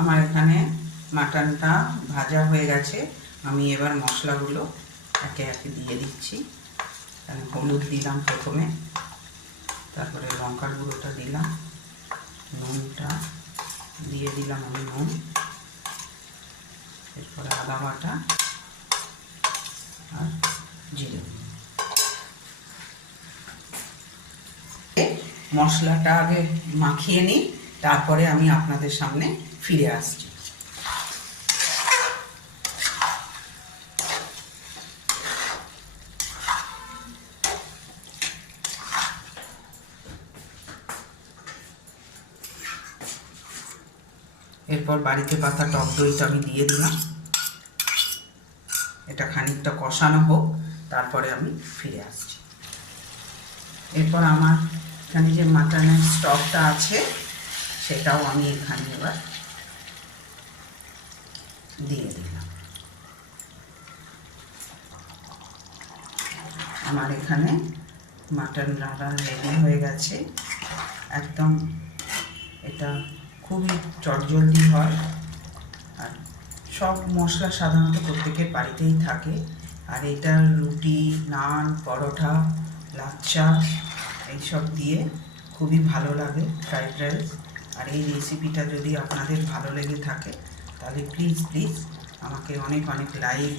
আমার এখানে মাটনটা ভাজা হয়ে গেছে। আমি এবার মশলাগুলো একে একে দিয়ে দিচ্ছি। এখানে হলুদ দিলাম প্রথমে, তারপরে লঙ্কার গুঁড়োটা দিলাম, নুনটা দিয়ে দিলাম আমি নুন, এরপরে আদা বাটা আর জিরে। মশলাটা আগে মাখিয়ে নিই, তারপরে আমি আপনাদের সামনে ফিরে আসছি। এরপর বাড়িতে পাতা টক দইটা আমি দিয়ে দিলাম। এটা খানিকটা কষানো হোক, তারপরে আমি ফিরে আসছি। এরপর আমার এখানে যে মাটনের স্টকটা আছে সেটাও আমি এখানে এবার দিয়ে দিলাম। আমার এখানে মাটন রান্না রেডি হয়ে গেছে। একদম এটা খুবই চটজলদি হয়, আর সব মশলা সাধারণত প্রত্যেকের বাড়িতেই থাকে। আর এটা রুটি, নান, পরোটা, লাচ্চা এইসব দিয়ে খুবই ভালো লাগে, ফ্রাইড রাইস। আর এই রেসিপিটা যদি আপনাদের ভালো লেগে থাকে তাহলে প্লিজ আমাকে অনেক অনেক লাইক,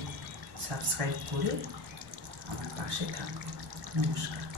সাবস্ক্রাইব করে আমার পাশে থাকবেন। নমস্কার।